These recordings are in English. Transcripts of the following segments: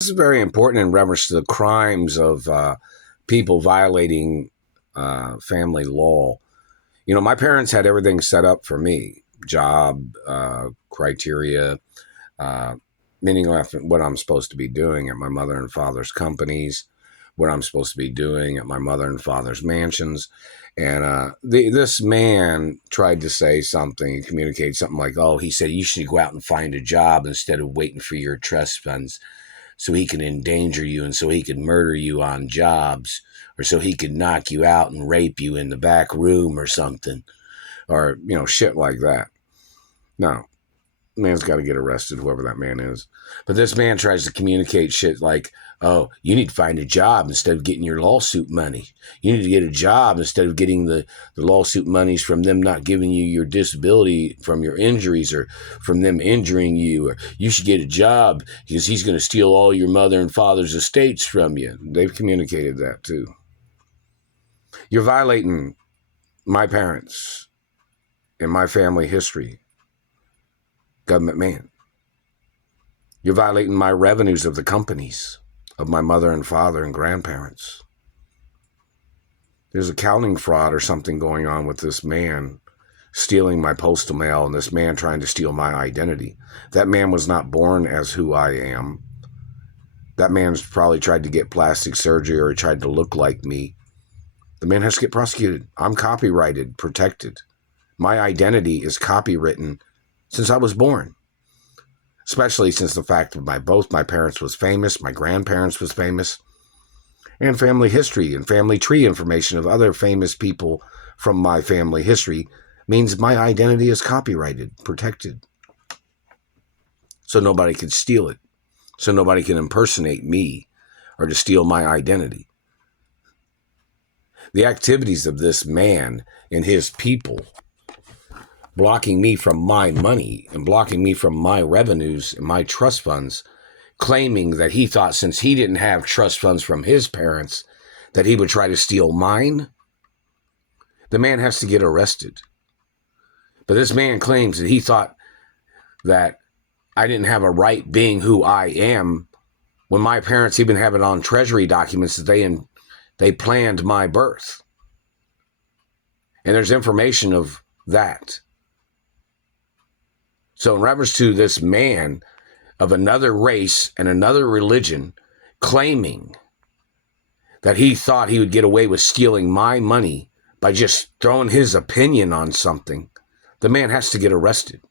This is very important in reference to the crimes of people violating family law. You know, my parents had everything set up for me: job, criteria, uh, meaning what I'm supposed to be doing at my mother and father's companies, what I'm supposed to be doing at my mother and father's mansions. And this man tried to say something, communicate something like, oh, he said, you should go out and find a job instead of waiting for your trust funds so he can endanger you and so he can murder you on jobs, or so he could knock you out and rape you in the back room or something, or, you know, shit like that. No, man's got to get arrested, whoever that man is. But this man tries to communicate shit like, oh, you need to find a job instead of getting your lawsuit money. You need to get a job instead of getting the lawsuit monies from them not giving you your disability from your injuries or from them injuring you. Or you should get a job because he's going to steal all your mother and father's estates from you. They've communicated that too. You're violating my parents and my family history. Government man. You're violating my revenues of the companies of my mother and father and grandparents. There's accounting fraud or something going on with this man stealing my postal mail and this man trying to steal my identity. That man was not born as who I am. That man's probably tried to get plastic surgery or he tried to look like me. The man has to get prosecuted. I'm copyrighted, protected. My identity is copywritten since I was born, especially since the fact that both my parents was famous, my grandparents was famous, and family history and family tree information of other famous people from my family history means my identity is copyrighted, protected. So nobody can steal it. So nobody can impersonate me or to steal my identity. The activities of this man and his people blocking me from my money and blocking me from my revenues and my trust funds, claiming that he thought since he didn't have trust funds from his parents that he would try to steal mine. The man has to get arrested. But this man claims that he thought that I didn't have a right being who I am when my parents even have it on treasury documents that they planned my birth. And there's information of that. So in reference to this man of another race and another religion claiming that he thought he would get away with stealing my money by just throwing his opinion on something, the man has to get arrested.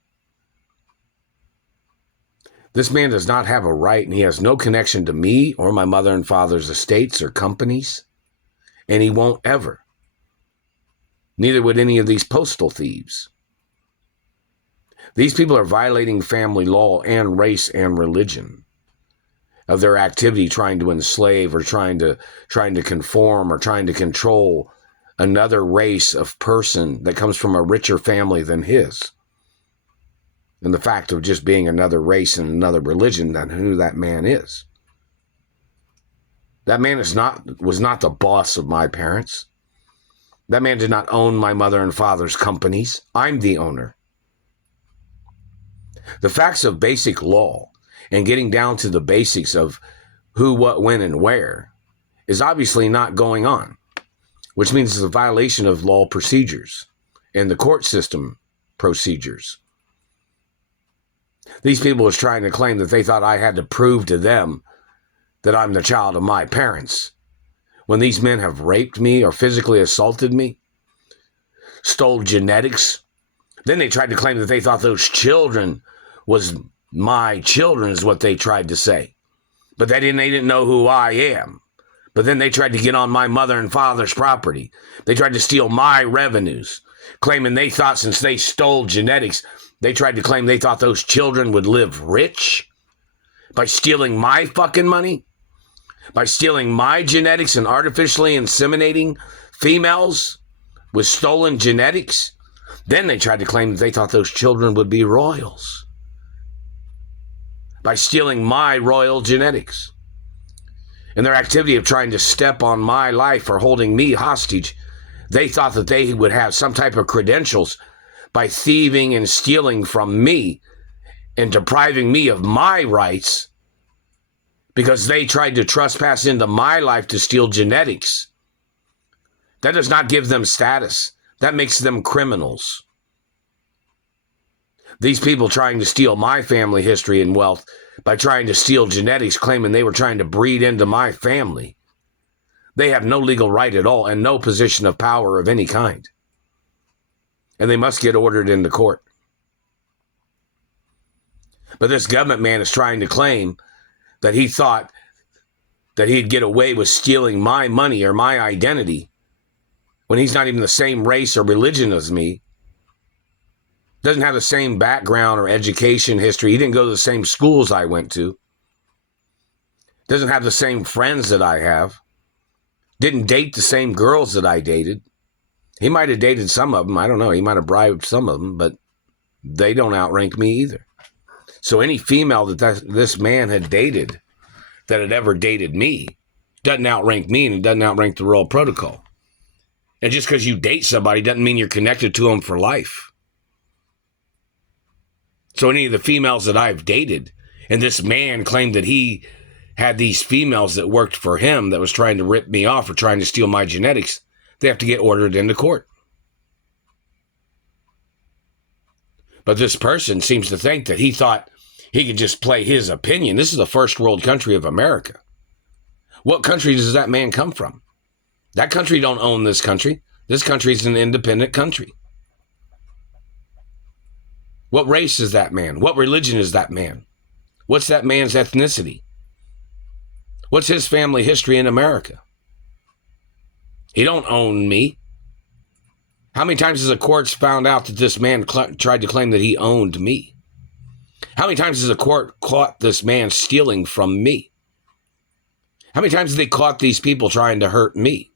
This man does not have a right, and he has no connection to me or my mother and father's estates or companies, and he won't ever. Neither would any of these postal thieves. These people are violating family law and race and religion of their activity, trying to enslave or trying to conform or trying to control another race of person that comes from a richer family than his. And the fact of just being another race and another religion than who that man is. That man was not the boss of my parents. That man did not own my mother and father's companies. I'm the owner. The facts of basic law and getting down to the basics of who, what, when, and where is obviously not going on, which means it's a violation of law procedures and the court system procedures. These people are trying to claim that they thought I had to prove to them that I'm the child of my parents when these men have raped me or physically assaulted me, stole genetics. Then they tried to claim that they thought those children was my children is what they tried to say. But they didn't know who I am. But then they tried to get on my mother and father's property. They tried to steal my revenues, claiming they thought since they stole genetics, they tried to claim they thought those children would live rich by stealing my fucking money, by stealing my genetics and artificially inseminating females with stolen genetics. Then they tried to claim that they thought those children would be royals by stealing my royal genetics. In their activity of trying to step on my life or holding me hostage, they thought that they would have some type of credentials by thieving and stealing from me and depriving me of my rights because they tried to trespass into my life to steal genetics. That does not give them status. That makes them criminals. These people trying to steal my family history and wealth by trying to steal genetics, claiming they were trying to breed into my family. They have no legal right at all and no position of power of any kind. And they must get ordered into court. But this government man is trying to claim that he thought that he'd get away with stealing my money or my identity when he's not even the same race or religion as me. Doesn't have the same background or education history. He didn't go to the same schools I went to. Doesn't have the same friends that I have. Didn't date the same girls that I dated. He might have dated some of them. I don't know. He might have bribed some of them, but they don't outrank me either. So any female that this man had dated that had ever dated me doesn't outrank me, and it doesn't outrank the Royal Protocol. And just because you date somebody doesn't mean you're connected to them for life. So any of the females that I've dated, and this man claimed that he had these females that worked for him that was trying to rip me off or trying to steal my genetics, they have to get ordered into court. But this person seems to think that he thought he could just play his opinion. This is the first world country of America. What country does that man come from? That country don't own this country. This country is an independent country. What race is that man? What religion is that man? What's that man's ethnicity? What's his family history in America? He don't own me. How many times has the courts found out that this man tried to claim that he owned me? How many times has the court caught this man stealing from me? How many times have they caught these people trying to hurt me?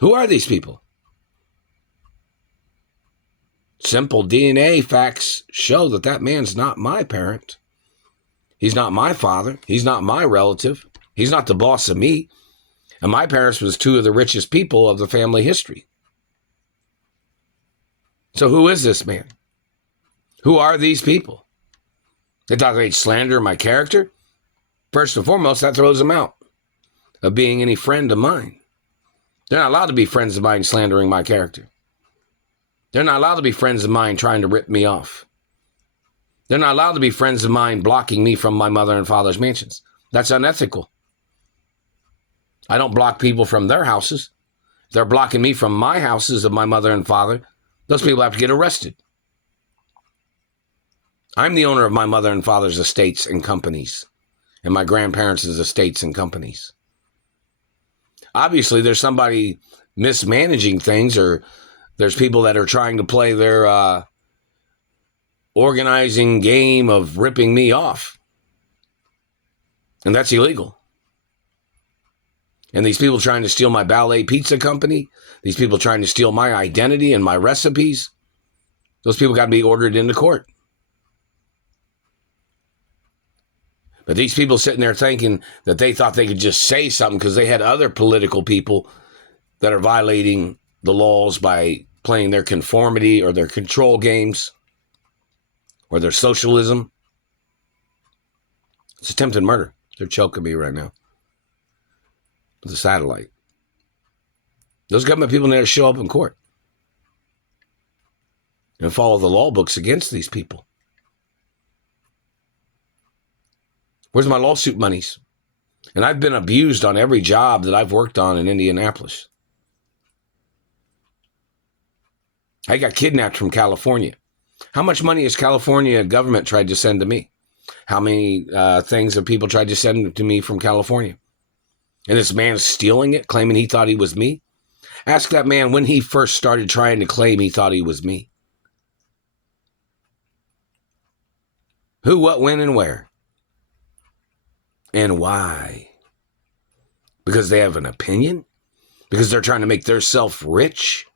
Who are these people? Simple DNA facts show that that man's not my parent. He's not my father. He's not my relative. He's not the boss of me. And my parents was two of the richest people of the family history. So who is this man? Who are these people? They thought they'd slander my character? First and foremost, that throws them out of being any friend of mine. They're not allowed to be friends of mine slandering my character. They're not allowed to be friends of mine trying to rip me off. They're not allowed to be friends of mine blocking me from my mother and father's mansions. That's unethical. I don't block people from their houses. They're blocking me from my houses of my mother and father. Those people have to get arrested. I'm the owner of my mother and father's estates and companies, and my grandparents' estates and companies. Obviously, there's somebody mismanaging things, or there's people that are trying to play their organizing game of ripping me off. And that's illegal. And these people trying to steal my Ballet Pizza Company, these people trying to steal my identity and my recipes, those people got to be ordered into court. But these people sitting there thinking that they thought they could just say something because they had other political people that are violating the laws by playing their conformity or their control games or their socialism. It's attempted murder. They're choking me right now with a satellite. Those government people need to show up in court and follow the law books against these people. Where's my lawsuit monies? And I've been abused on every job that I've worked on in Indianapolis. I got kidnapped from California. How much money has California government tried to send to me? How many things have people tried to send to me from California? And this man's stealing it, claiming he thought he was me? Ask that man when he first started trying to claim he thought he was me. Who, what, when, and where? And why? Because they have an opinion? Because they're trying to make themselves rich?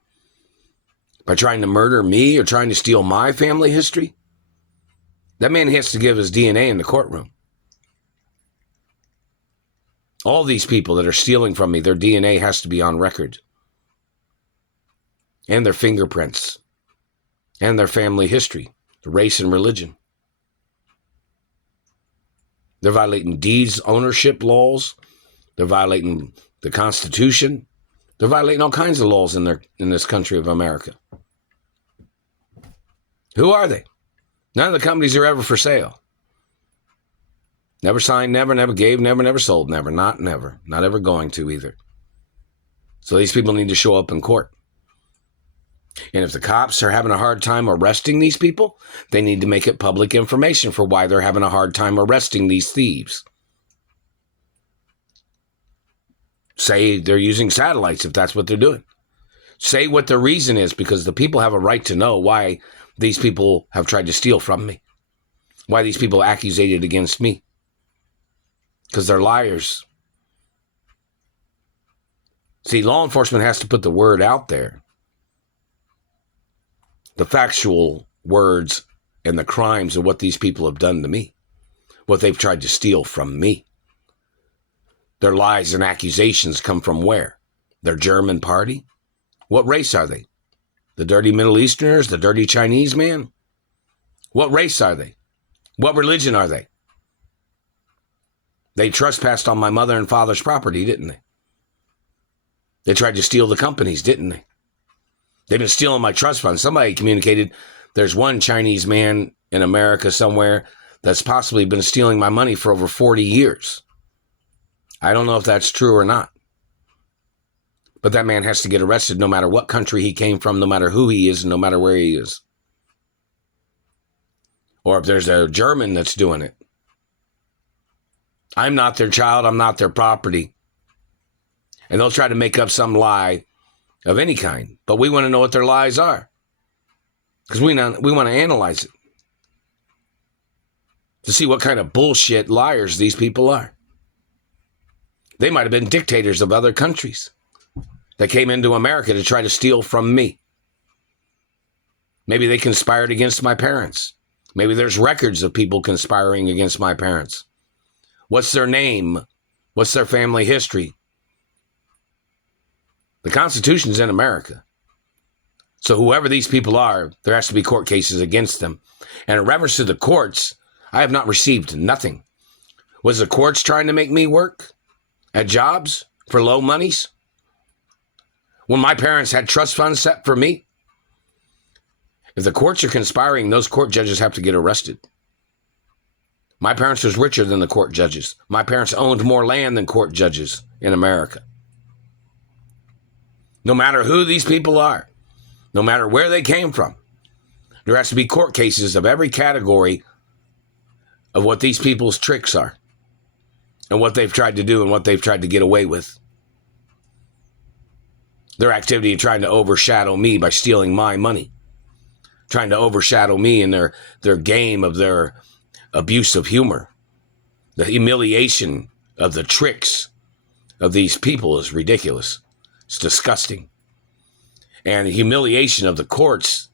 By trying to murder me or trying to steal my family history? That man has to give his DNA in the courtroom. All these people that are stealing from me, their DNA has to be on record. And their fingerprints. And their family history, the race and religion. They're violating deeds ownership laws. They're violating the Constitution. They're violating all kinds of laws in this country of America. Who are they? None of the companies are ever for sale. Never signed, never gave, never sold, never. Not ever going to either. So these people need to show up in court. And if the cops are having a hard time arresting these people, they need to make it public information for why they're having a hard time arresting these thieves. Say they're using satellites if that's what they're doing. Say what the reason is, because the people have a right to know why these people have tried to steal from me. Why these people accusated against me. Because they're liars. See, law enforcement has to put the word out there. The factual words and the crimes of what these people have done to me. What they've tried to steal from me. Their lies and accusations come from where? Their German party? What race are they? The dirty Middle Easterners? The dirty Chinese man? What race are they? What religion are they? They trespassed on my mother and father's property, didn't they? They tried to steal the companies, didn't they? They've been stealing my trust funds. Somebody communicated there's one Chinese man in America somewhere that's possibly been stealing my money for over 40 years. I don't know if that's true or not. But that man has to get arrested no matter what country he came from, no matter who he is, and no matter where he is. Or if there's a German that's doing it. I'm not their child. I'm not their property. And they'll try to make up some lie of any kind. But we want to know what their lies are. Because we want to analyze it. To see what kind of bullshit liars these people are. They might have been dictators of other countries that came into America to try to steal from me. Maybe they conspired against my parents. Maybe there's records of people conspiring against my parents. What's their name? What's their family history? The Constitution's in America. So whoever these people are, there has to be court cases against them. And in reference to the courts, I have not received nothing. Was the courts trying to make me work at jobs for low monies? When my parents had trust funds set for me? If the courts are conspiring, those court judges have to get arrested. My parents was richer than the court judges. My parents owned more land than court judges in America. No matter who these people are, no matter where they came from, there has to be court cases of every category of what these people's tricks are and what they've tried to do and what they've tried to get away with. Their activity of trying to overshadow me by stealing my money, trying to overshadow me in their game of their abuse of humor. The humiliation of the tricks of these people is ridiculous. It's disgusting. And the humiliation of the courts,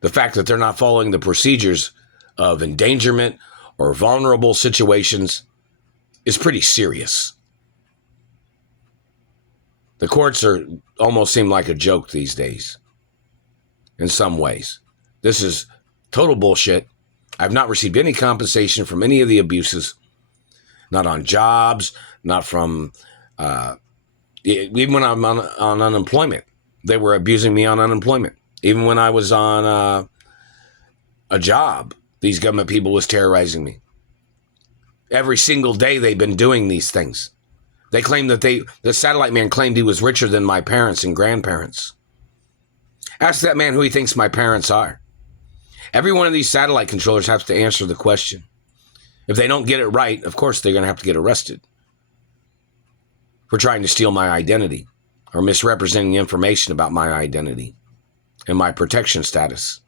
the fact that they're not following the procedures of endangerment or vulnerable situations is pretty serious. The courts almost seem like a joke these days. In some ways. This is total bullshit. I've not received any compensation from any of the abuses. Not on jobs, not from, even when I'm on unemployment. They were abusing me on unemployment. Even when I was on a job, these government people was terrorizing me. Every single day they've been doing these things. They claimed that the satellite man claimed he was richer than my parents and grandparents. Ask that man who he thinks my parents are. Every one of these satellite controllers has to answer the question. If they don't get it right, of course they're going to have to get arrested for trying to steal my identity or misrepresenting information about my identity and my protection status.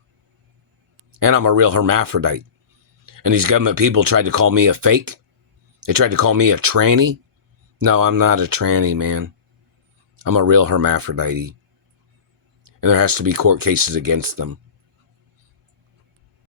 And I'm a real hermaphrodite. And these government people tried to call me a fake. They tried to call me a tranny. No, I'm not a tranny, man. I'm a real hermaphrodite. And there has to be court cases against them.